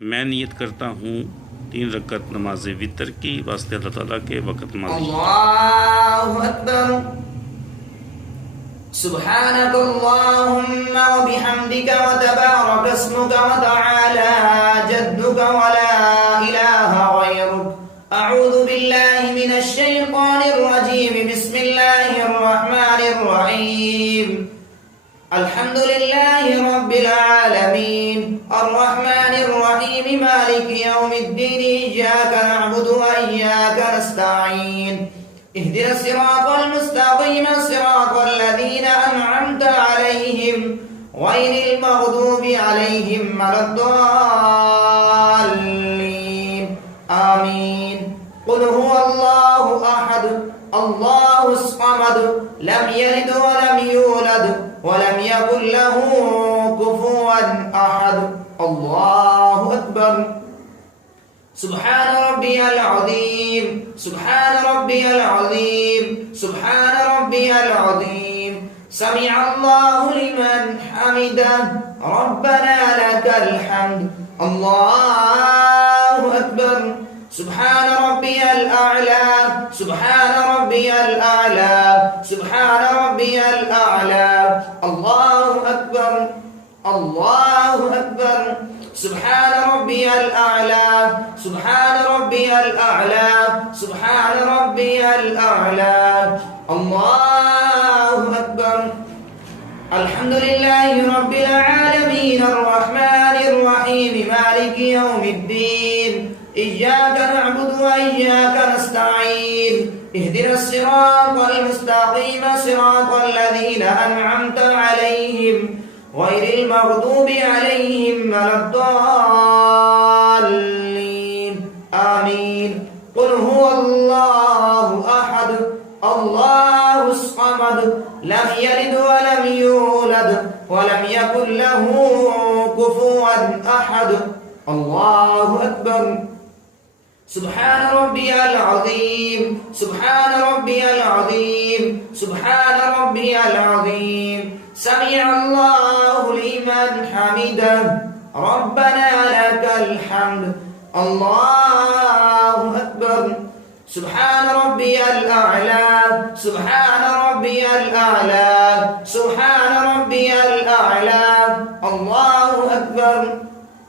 मैं नियत करता हूँ 3 रकअत नमाज वितर की वास्ते अल्लाह ताला के वक़्त नमाज़ी। अल्लाहु अकबर। सुब्हानक अल्लाहुम्मा व बिहम्दिका व तबारक अस्मुका व तआला जद्दुका व ला इलाहा गैरुक। अऊज़ु बिल्लाहि मिनश शैतानिर रजीम। बिस्मिल्लाहिर रहमानिर रहीम। अल्हम्दुलिल्लाहि रब्बिल आलमीन अर्रहमानिर रहीम मालिकि यौमिद्दीन इय्याका नअबुदु व इय्याका नस्तईन اهدنا الصراط المستقيم صراط الذين أنعمت عليهم غير المغضوب عليهم ولا الضالين آمين. قل هو الله أحد الله الصمد لم يلد ولم يولد ولم يكن له كفوا أحد. الله أكبر. سبحان ربي العظيم سبحان ربي العظيم سبحان ربي العظيم. سمع الله لمن حمده ربنا لك الحمد. الله أكبر. سبحان ربي الأعلى سبحان ربي الأعلى سبحان ربي الأعلى. الله أكبر الله أكبر. سبحان ربي الأعلى سبحان ربي الأعلى سبحان ربي الأعلى. الله أكبر. الحمد لله رب العالمين الرحمن الرحيم مالك يوم الدين إياك نعبد وإياك نستعين اهدنا الصراط المستقيم صراط الذين أنعمت عليهم غير المغضوب عليهم ولا الضالين آمين. قل هو الله أحد الله الصمد لم يلد ولم يولد ولم يكن له كفوا أحد. الله أكبر. سبحان ربي العظيم سبحان ربي العظيم سبحان ربي العظيم. سمع الله لمن حمده ربنا لك الحمد. الله أكبر. سبحان ربي الأعلى سبحان ربي الأعلى سبحان ربي الأعلى. الله أكبر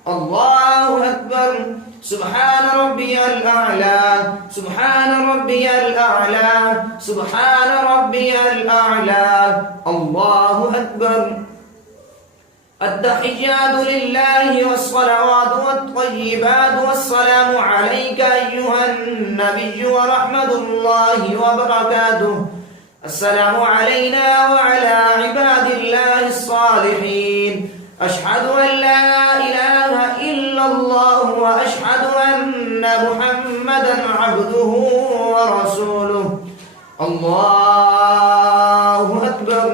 الله أكبر. سبحان ربي الأعلى سبحان ربي الأعلى سبحان ربي الأعلى. الله أكبر. التحيات لله والصلوات والطيبات والسلام عليك أيها النبي ورحمة الله وبركاته. السلام علينا وعلى عباد الله الصالحين. أشهد أن لا إله إلا الله وأشهد أن محمدا عبده ورسوله. الله أكبر.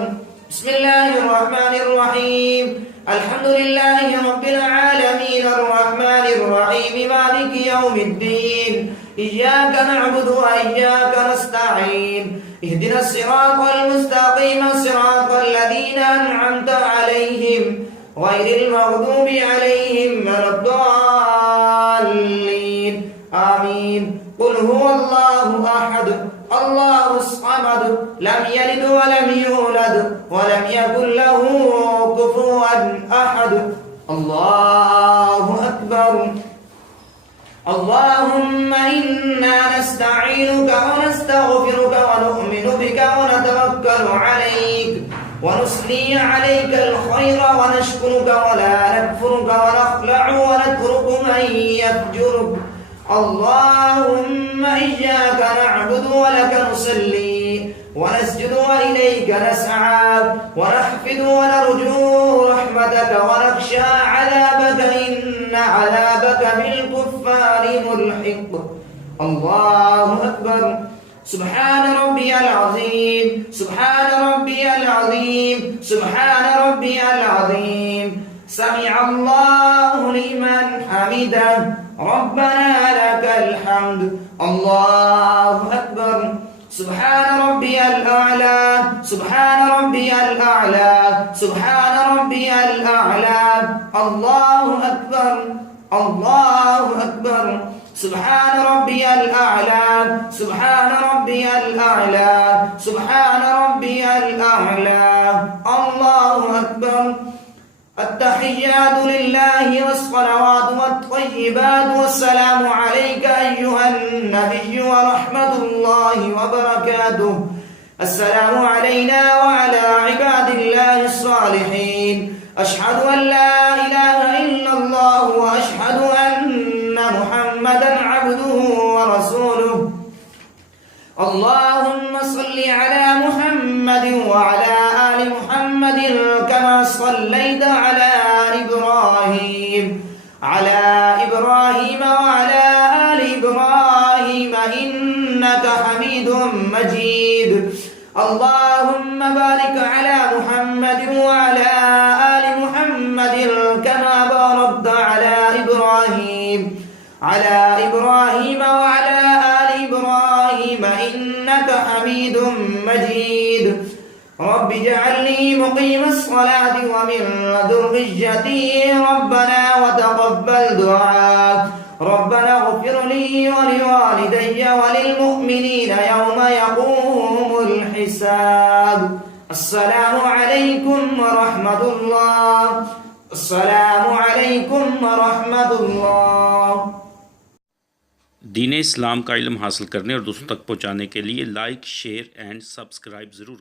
بسم الله الرحمن الرحيم. الحمد لله رب العالمين الرحمن الرحيم مالك يوم الدين إياك نعبد وإياك نستعين اهدنا الصراط المستقيم صراط الذين أنعمت عليهم غير المغضوب عليهم ولا الضالين آمين. قل هو الله أحد الله الصمد لم يلد ولم يولد ولم يكن له كفوا أحد. الله أكبر. اللهم إنا نستعينك ونستغفرك ونؤمن بك ونتوكل عليك ونثني عليك الخير ونشكرك ولا نكفرك ونخلع ونترك من يفجرك. اللهم إياك نعبد ولك نصلي ونسجد وإليك نسعى ونحفد ونرجو رحمتك ونخشى عذابك إن عذابك بالكفار ملحق. الله أكبر. سبحان ربي العظيم سبحان ربي العظيم سبحان ربي العظيم. سمع الله لمن حمده ربنا لك الحمد. الله أكبر. سبحان ربي الأعلى سبحان ربي الأعلى سبحان ربي الأعلى. الله أكبر الله أكبر سبحان ربي الأعلى سبحان ربي الأعلى سبحان ربي الأعلى الله أكبر التحيات لله والصلوات والطيبات والسلام عليك أيها النبي ورحمة الله وبركاته السلام علينا وعلى عباد الله الصالحين أشهد أن لا إله إلا الله وأشهد أن محمدا عبده ورسوله اللهم صل على محمد وعلى آل محمد كما صليت على إبراهيم وعلى آل إبراهيم إنك حميد مجيد اللهم بارك على محمد وعلى آل محمد كما باركت على إبراهيم وعلى آل إبراهيم إنك حميد مجيد رب اجعلني مقيم الصلاة ومن ذريتي ربنا وتقبل دعاء ربنا اغفر لي ولوالدي وللمؤمنين يوم يقوم الحساب السلام عليكم ورحمة الله السلام عليكم ورحمة الله दीन इस्लाम का इल्म हासिल करने और दूसरों तक पहुँचाने के लिए लाइक शेयर एंड सब्सक्राइब ज़रूर